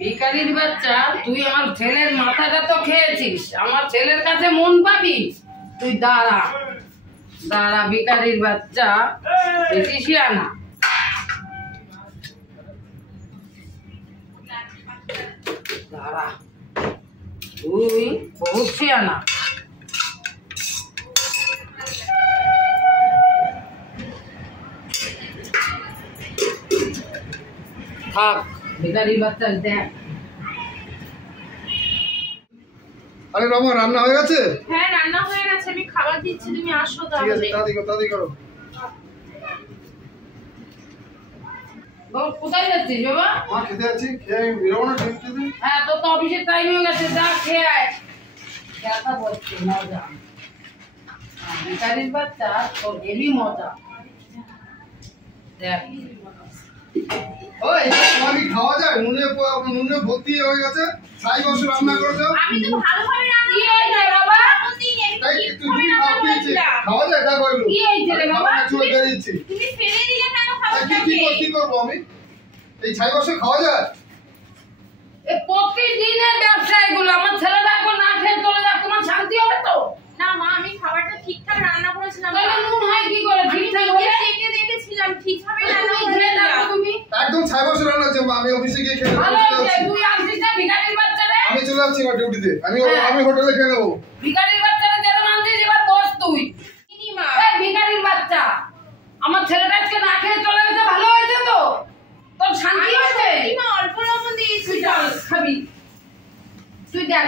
ভিখারির বাচ্চা, তুই আমার ছেলের মাথাটা তো খেয়েছিস, আমার ছেলের কাছে মন পাবি? তুই দাঁড়া দাঁড়া, ভিখারির বাচ্চা, বেশি শিয়ানা। দাঁড়া, তুই বহুত শিয়ানা। থাক, ভিখারির বাচ্চা দেখ। আরে রমা, রান্না হয়ে গেছে? হ্যাঁ, রান্না হয়ে গেছে, আমি খাবার দিচ্ছি, তুমি আসো তাহলে। ঠিক আছে, তাড়াতাড়ি করো। কোথায় যাচ্ছিস বাবা? মা খেতে যাচ্ছি, খেয়ে আমি বেরোবো না খেতে। হ্যাঁ, তো অফিসের টাইম হয়ে গেছে, যা খেয়ে আয়। দেখা বলছে মজা, ভিখারির বাচ্চা তোর হেভি মজা। দেখ, ওই তোমার কি খাওয়া যায়? নুনে ভর্তি হয়ে গেছে, ছাই বসে রান্না করেছো। আমি তো ভালোভাবে রান্না কি হয়েছে বাবা? তাই তুমি খাও, খেয়েছি খাওয়া যায়? দেখো এগুলো কি হয়েছে রে বাবা? চলে দিচ্ছি। তুমি ফেলে দিলে কেন খাবারটাকে? কি করবো আমি? এই ছাই বসে খাওয়া যায়? প্রতিদিনের ব্যবসা এগুলো। আমার ছেলেটা এখন না খেয়ে চলে যাক, তোমার শান্তি হবে তো? না মা, আমি খাবারটা ঠিকঠাক রান্না করেছিলাম। তাহলে নুন হয় কি করে? ঠিকঠাক হবে? দেখে দেখেছিলাম, ঠিকভাবে রান্না তুমি খেয়ে দেখো করেছিলাম। তুমি। একদম ছাই বসে রান্না হচ্ছে। আমি অফিসে গিয়ে খেয়ে ভালো নেবো। হয়েছে, তুই আসছিস না ভিখারির বাচ্চারে? আমি চলে যাচ্ছি আমার ডিউটিতে। আমি হোটেলে খেয়ে নেবো। ভিখারির বাচ্চারে যেরকম আনছিস, এবার বস তুই। চিনি মা। এই ভিখারির বাচ্চা, আমার ছেলেটা আজকে না খেয়ে চলে গেছে, ভালো হয়েছে তো? তোর শান্তি হয়েছে? সত্যি মা, অল্প লবণ দিয়েছি। তুই চল খাবি, তুই দেখ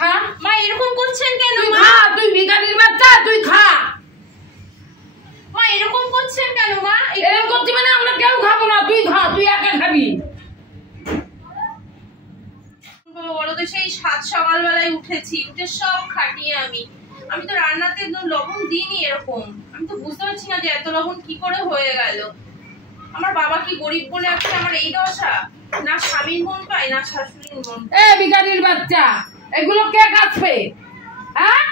খা। মা এরকম করছেন কেন তুই মা? খা, তুই ভিখারির বাচ্চা, তুই খা। মা এরকম করছেন কেন মা? এরকম করছি মানে আমরা কেউ খাবো না, তুই খা, তুই একা খাবি। বলো তো, সেই সাত সকালবেলায় উঠেছি, উঠে সব খাটিয়ে আমি তো রান্নাতে লবণ দিইনি এরকম। আমি তো বুঝতে পারছি না যে এত লবণ কি করে হয়ে গেল। আমার বাবা কি গরিব বলে আজকে আমার এই দশা? না স্বামীর মন পায়, না শাশুড়ির মন। এ ভিখারির বাচ্চা, এগুলো কে কাটবে? হ্যাঁ,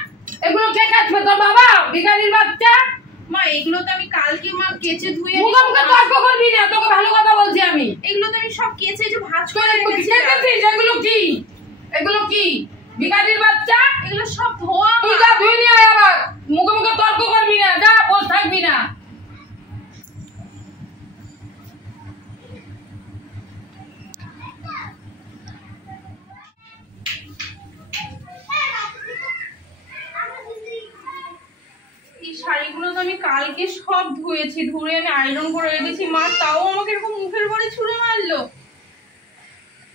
এগুলো কে কাটবে? তোর বাবা? ভিখারির বাচ্চা, মা এগুলো তো আমি কালকে মা কেচে ধুয়ে মুখে মুখে তর্ক করবি না, তোকে ভালো কথা বলছি আমি। এগুলো তো আমি সব কেচে যে ভাঁজ করে তুই রেখেছিলাম। দেখেছিস এগুলো কি? এগুলো কি ভিখারির বাচ্চা? এগুলো সব ধোয়া। তুই যা ধুই নিয়ে আয়, আবার মুখে মুখে তর্ক করবি না, যা বস থাকবি না। এই শাড়িগুলো তো আমি কালকে সব ধুয়েছি, ধুয়ে আমি আয়রন করে রেখেছি। মা তাও আমাকে এরকম মুখের উপরে ছুঁড়ে মারলো।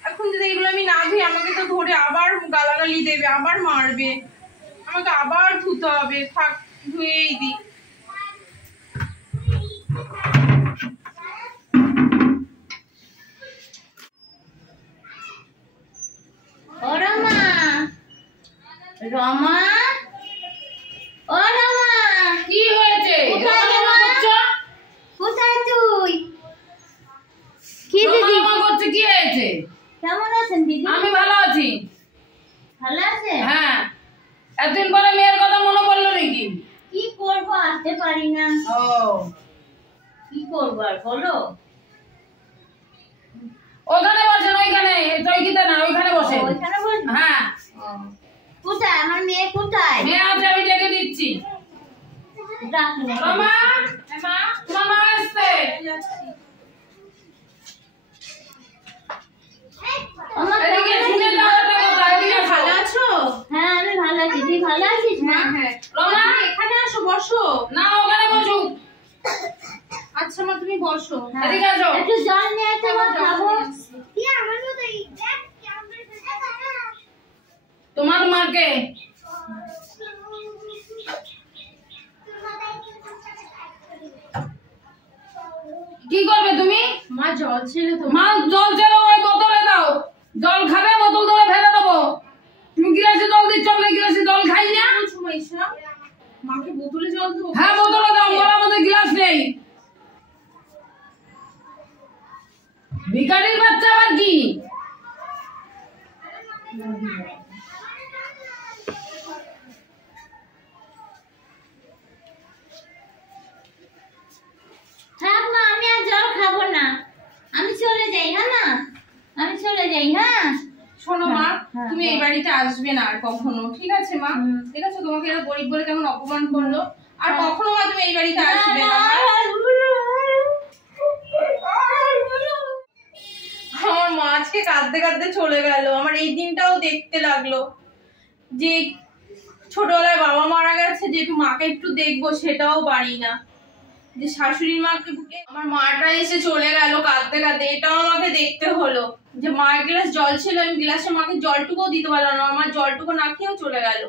এখন যদি এগুলো আমি না ধুই, আমাকে তো ধরে আবার গালাগালি দেবে, আবার মারবে, আমাকে আবার ধুতে হবে। থাক, ধুয়েই দিই। ও রমা, রমা, ও রমা, কি হয়েছে? কোথায় রে মা? কোথায় তুই? কি দিদি? রমা করছে, কি হয়েছে? কেমন আছেন দিদি? আমি ভালো আছি। ভালো আছে? হ্যাঁ, এতদিন পরে মেয়ের কথা মনে পড়লো নাকি? কি করব, আসতে পারি না। ও, কি করব আর বলো? ওখানে বসেন, ওইখানে, চৌকিতে না, ওইখানে বসেন। ওইখানে বসবো? হ্যাঁ। কোথায় আমার মেয়ে? কোথায়? মেয়ে আছে, আমি ডেকে দিচ্ছি। ডাকুন। রমা, মা তোমার মা আসছে। যাচ্ছি। এদিকে শুনে যাও, একটা কথা, এদিকে আসো। ভালো আছো? হ্যাঁ, আমি ভালো আছি। তুই ভালো আছিস মা? হ্যাঁ। রমা, এখানে আসো, বসো। না ওখানে বসুক। আচ্ছা মা, তুমি বসো। হ্যাঁ। এদিকে আসো। একটু জল নিয়ে আসো, মা, খাবো। তোমার মাকে। কি করবে তুমি? মা জল ছিল তো। মা জল ছিল, ওই বোতলে দাও। জল খাবে, বোতল ধরে ফেলে দেবো। তুমি গিলাসে জল দিচ্ছ, আমরা গিলাসে জল খাই না। মাকে বোতলে জল দেবো? হ্যাঁ, বোতলে দাও, বলার মধ্যে গিলাস নেই। ভিখারির বাচ্চা আবার কি? থাক মা, আমি আর জল খাবো না, আমি চলে যাই। হ্যাঁ না? চলে যাই। হ্যাঁ শোনো মা, হ্যাঁ, তুমি এই বাড়িতে আসবে না আর কখনো, ঠিক আছে মা? ঠিক আছে, তোমাকে এরা গরিব বলে কেমন অপমান করলো, আর কখনো মা তুমি এই বাড়িতে আসবে না। আমার মা আজকে কাঁদতে কাঁদতে চলে গেল। আমার এই দিনটাও দেখতে লাগলো যে ছোটবেলায় বাবা মারা গেছে, যে একটু মাকে একটু দেখবো সেটাও পারি না, যে শাশুড়ির মাকে বুকে আমার মাটা এসে চলে গেল কাঁদতে কাঁদতে, এটাও আমাকে দেখতে হলো। যে মায়ের গ্লাস জল ছিল, আমি গ্লাসে মাকে জলটুকুও দিতে পারলাম না, আমার জলটুকু না খেয়েও চলে গেল।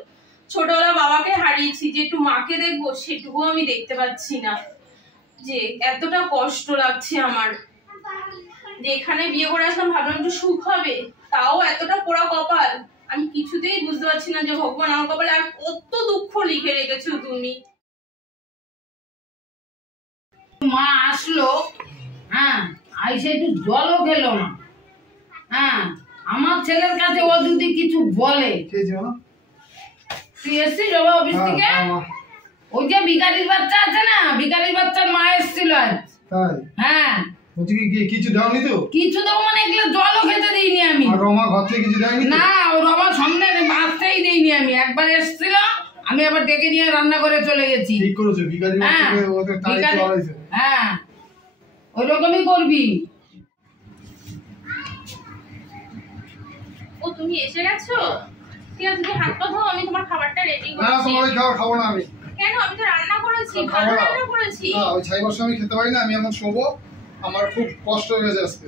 ছোটবেলা বাবাকে হারিয়েছি, যে একটু মাকে দেখবো সেটুকু আমি দেখতে পাচ্ছি না, যে এতটা কষ্ট লাগছে আমার। যে এখানে বিয়ে করে আসলাম, ভাবলাম একটু সুখ হবে, তাও এতটা পোড়া কপাল। আমি কিছুতেই বুঝতে পারছি না যে ভগবান আমার কপালে আর কত দুঃখ লিখে রেখেছো তুমি। মা আসলো, হ্যাঁ, আইসে একটু জলও খেলো না। হ্যাঁ, আমার ছেলের কাছে ও যদি কিছু বলে, তুই এসছিস বাবা অফিস থেকে? ওই যে ভিখারির বাচ্চা আছে না, ভিখারির বাচ্চার মা এসছিল আজ। হ্যাঁ, কিছু দাওনি তো? কিছু দেবো মানে এগুলো জলও খেতে দিইনি আমি। রমা ঘর থেকে কিছু দেয়নি? না, ও রমার সামনে আসতেই দিইনি আমি। একবার এসছিল, আমি আবার ডেকে নিয়ে রান্না করে চলে গেছি। ঠিক করেছো, ভিখারি ওদের তাই চড়াইছে। হ্যাঁ, ওই রকমই করবি। ও তুমি এসে গেছো? ঠিক আছে, তুমি হাত পা ধোও, আমি তোমার খাবারটা রেডি না, করছি। তোমার ওই খাবার খাবো না আমি। কেন? আমি তো রান্না করেছি, ভালো রান্না করেছি। না, ওই ছাই বর্ষা আমি খেতে পারি না, আমি এখন শোবো। আমার খুব কষ্ট হয়ে গেছে আজকে।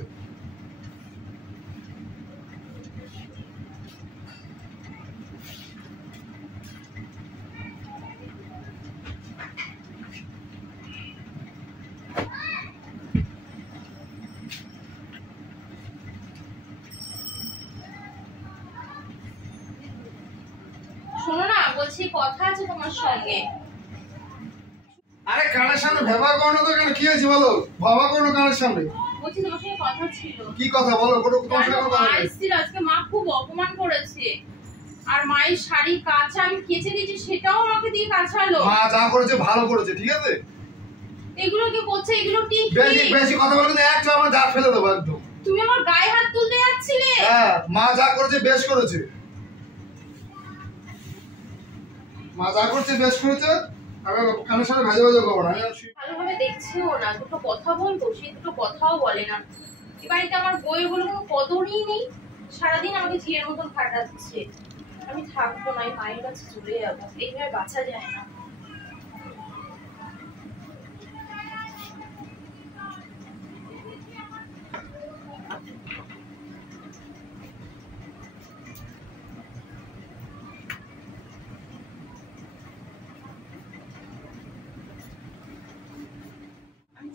শোনো না, বলছি কথা আছে তোমার সঙ্গে। আরে কানের সামনে ব্যবহার করো না তো, কেন কি হয়েছে বলো? বাবা কোনো কানের সামনে বলছি তোমার সঙ্গে কথা ছিল। কি কথা বলো? তোমার সাথে কথা মা বলো। এসেছিল আজকে, মা খুব অপমান করেছে। আর মায়ের শাড়ি কাঁচা আমি কেচে দিয়েছি, সেটাও আমাকে দিয়ে কাঁচালো। মা যা করেছে ভালো করেছে, ঠিক আছে? এগুলো কি করছে? এগুলো ঠিক বেশি বেশি কথা বললে না, একটা আমার দাঁত ফেলে দেবো একদম। তুমি আমার গায়ে হাত তুলতে যাচ্ছিলে। হ্যাঁ, মা যা করেছে বেশ করেছে। মা যা করছে বেশ করেছে। আমি কানের সামনে ভাজা ভাজা করবো না। ভালোভাবে দেখছেও না, দুটো কথা বলবো, সেই দুটো কথাও বলে না। এ বাড়িতে আমার বই বলে কোনো কদরই নেই, সারাদিন আমাকে ঝিয়ের মতন খাটাচ্ছে। আমি থাকবো না, মায়ের কাছে চলে যাবো, এইভাবে বাঁচা যায় না।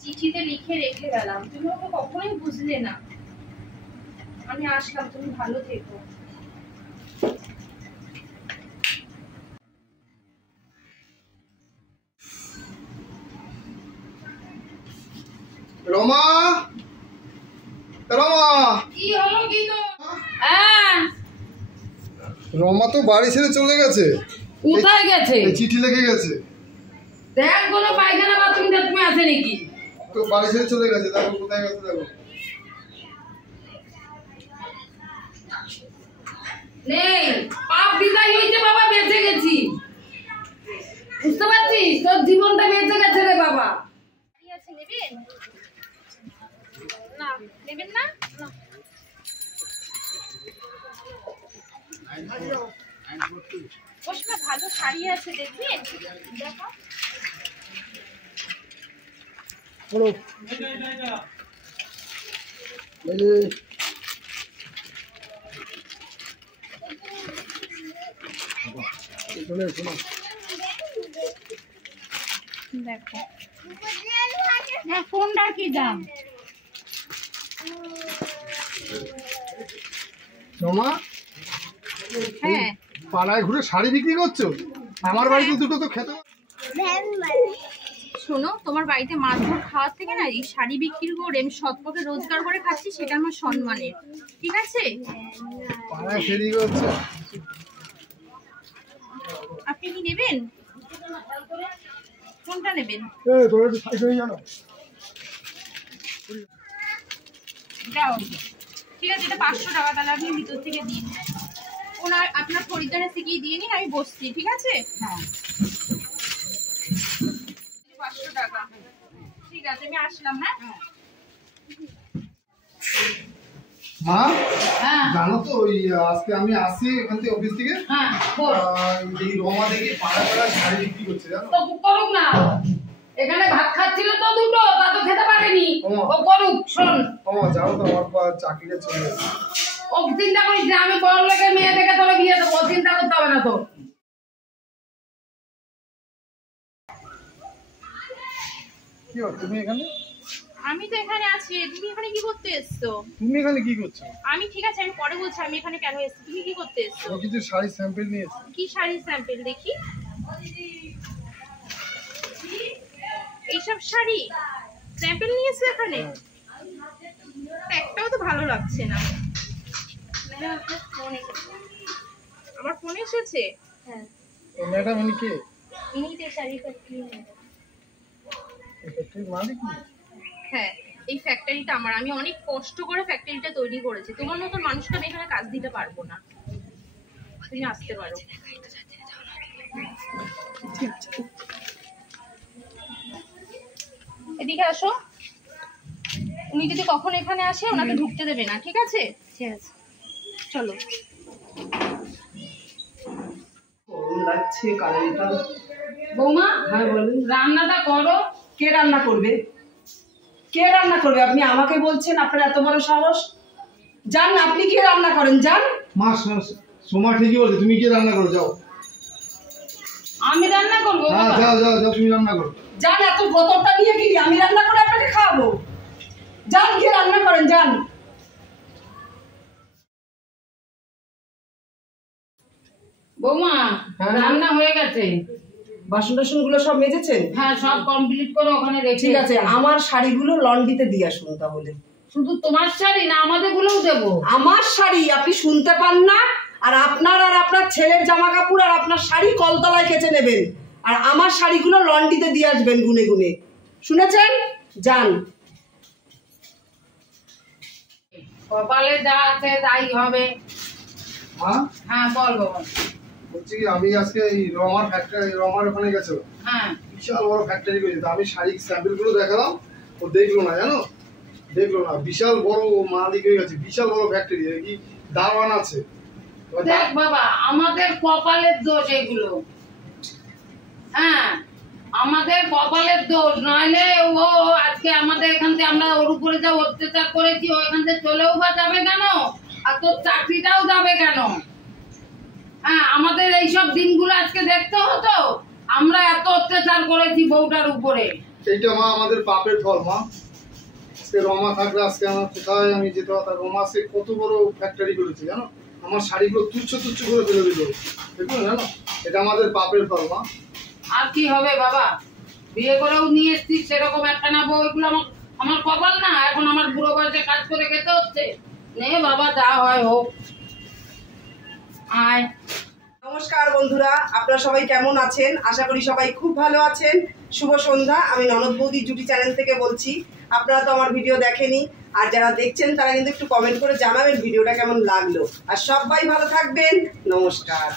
চিঠিতে লিখে রেখে গেলাম, তুমি ওকে কখনোই বুঝলে না। আমি আসলাম, তুমি ভালো থেকো। রমা, রমা, কি হলো? কি তো? হ্যাঁ, রমা তো বাড়ি ছেড়ে চলে গেছে। কোথায় গেছে? এই চিঠি লিখে গেছে। দেখ কোনো পায়খানা বাথরুম টাথরুমে আছে নাকি? তো বাড়ি ছেড়ে চলে গেছে, দেখো কোথায় গেছে দেখো। নেই, পাপ বিদায় হইতে বাবা, বেঁচে গেছি। বুঝতে পারছিস? তোর জীবনটা বেঁচে গেছে রে বাবা। কি আছে, নেবেন? না, নেবেন না? ওসব ভালো শাড়ি আছে, দেখবেন? দেখো। দেখো কোনটার কি দাম? রমা, হ্যাঁ, পাড়ায় ঘুরে শাড়ি বিক্রি করছো? আমার বাড়িতে দুটো তো খেতে। শোনো, তোমার বাড়িতে মাছধর খাওয়ার থেকে না, এই শাড়ি বিক্রি করে আমি সৎপথে রোজগার করে খাচ্ছি, সেটা আমার সম্মানের, ঠিক আছে? পাড়ায় ফেরি করছে। আপনি কি নেবেন? কোনটা নেবেন? তোরা একটু সাইড হয়ে জানো। দাও, ঠিক আছে, এটা 500 টাকা, তাহলে আপনি ভিতর থেকে দিন। ওনার আপনার খরিদ্দারের থেকেই দিয়ে নিন, আমি বসছি, ঠিক আছে? হ্যাঁ 500 টাকা, ঠিক আছে, আমি আসলাম। হ্যাঁ মা হ্যাঁ জানো তো ওই আজকে আমি আসি এখান থেকে অফিস থেকে, হ্যাঁ বল। এই রমা দেখি পাড়া পাড়া শাড়ি বিক্রি করছে জানো। তো করুক না, এখানে ভাত খাচ্ছিল তো দুটো, তা তো খেতে পারেনি। ও। ও করুক, শোন ও জানো তো আমার চাকরিটা চলে গেছে। ও চিন্তা করিস না, আমি বড় লোকের মেয়ে থেকে তোরে বিয়ে দেবো, চিন্তা করতে হবে না তো। কি হলো তুমি এখানে? আমি তো এখানে আছি, তুমি এখানে কি করতে এসছো? তুমি এখানে কি করছো? আমি ঠিক আছে, আমি পরে বলছি আমি এখানে কেন এসেছি। তুমি কি করতে এসছো? ও কিছু শাড়ি স্যাম্পল নিয়ে এসেছে। কি শাড়ির স্যাম্পল দেখি? এইসব শাড়ি স্যাম্পল নিয়েছো এখানে? একটাও তো ভালো লাগছে না। আমার ফোন এসেছে। হ্যাঁ তো ম্যাডাম ইনি কে? ইনি তো শাড়ি ফ্যাক্টরি ফ্যাক্টরির মালিক না? হ্যাঁ, এই ফ্যাক্টরিটা আমার, আমি অনেক কষ্ট করে ফ্যাক্টরিটা তৈরি করেছি। তোমার মতো মানুষকে আমি এখানে কাজ দিতে পারবো না। তুমি আসতে পারো। এদিকে আসো। উনি যদি কখন এখানে আসে ওনাকে ঢুকতে দেবে না, ঠিক আছে? ঠিক আছে চলো। লাগছে কারেন্টটা। বৌমা হ্যাঁ বলুন। রান্নাটা করো। কে রান্না করবে? কে রান্না করবে? আপনি আমাকে বলছেন? আপনার এত বড় সাহস! যান, আপনি কি রান্না করেন? যান। মা সোমা ঠিকই বলছে, তুমি কি রান্না করো? যাও। আমি রান্না করবো হ্যাঁ বাবা? যাও যাও যাও, তুমি রান্না করো। যান, এত বোতলটা নিয়ে গিয়ে আমি রান্না করে আপনাকে খাওয়াবো? যান, গিয়ে রান্না করেন, যান। বৌমা হ্যাঁ। রান্না হয়ে গেছে। বাসন টাসন গুলো সব মেজেছেন? হ্যাঁ সব কমপ্লিট করে ওখানে রেখে। ঠিক আছে, আমার শাড়িগুলো লন্ড্রিতে দিয়ে আসুন তাহলে। শুধু তোমার শাড়ি না, আমাদের গুলোও দেবো। আমার শাড়ি আপনি শুনতে পান না? আর আপনার ছেলের জামা কাপড় আর আপনার শাড়ি কলতলায় কেচে নেবেন, আর আমার শাড়িগুলো লন্ড্রিতে দিয়ে আসবেন গুনে গুনে। শুনেছেন? যান। কপালে যা আছে তাই হবে। মা হ্যাঁ বল বাবা। বলছি কি, আমি আজকে এই রমার ফ্যাক্টরি, রমার ওখানে গেছো, হ্যাঁ বিশাল বড় ফ্যাক্টরি করেছে। তো আমি শাড়ি স্যাম্পল গুলো দেখালাম, ও দেখলো না জানো, দেখলো না। বিশাল বড় মালিক হয়ে গেছে, বিশাল বড় ফ্যাক্টরি, কি দারওয়ান আছে। দেখ বাবা, আমাদের কপালের দোষ এগুলো। হ্যাঁ আমাদের কপালের দোষ, নইলে ও আজকে আমাদের এখান থেকে, আমরা ওর উপরে যা অত্যাচার করেছি, ও এখান থেকে চলেও বা যাবে কেন, আর তোর চাকরিটাও যাবে কেন? হ্যাঁ আমাদের এইসব দিনগুলো আজকে দেখতে হতো। আমরা এত অত্যাচার করেছি বউটার উপরে। এইটা মা আমাদের পাপের ফল মা। আজকে রমা থাকলে আজকে আমার কোথায় আমি যেতে পারতাম। রমা আজকে কত বড় ফ্যাক্টরি করেছে জানো, আমার শাড়িগুলো তুচ্ছ তুচ্ছ করে ফেলে দিল, দেখুন জানো। এটা আমাদের পাপের ফল মা। আর কি হবে বাবা, বিয়ে করেও নিয়ে এসছি সেরকম একটা না বউ, এগুলো আমার কপাল না। এখন আমার বুড়ো বয়সে কাজ করে খেতে হচ্ছে। নে বাবা, যা হয় হোক। আয়। নমস্কার বন্ধুরা, আপনারা সবাই কেমন আছেন? আশা করি সবাই খুব ভালো আছেন। শুভ সন্ধ্যা। আমি ননদ বৌদি জুটি চ্যানেল থেকে বলছি। আপনারা তো আমার ভিডিও দেখেনি, আর যারা দেখছেন তারা কিন্তু একটু কমেন্ট করে জানাবেন ভিডিওটা কেমন লাগলো। আর সবাই ভালো থাকবেন। নমস্কার।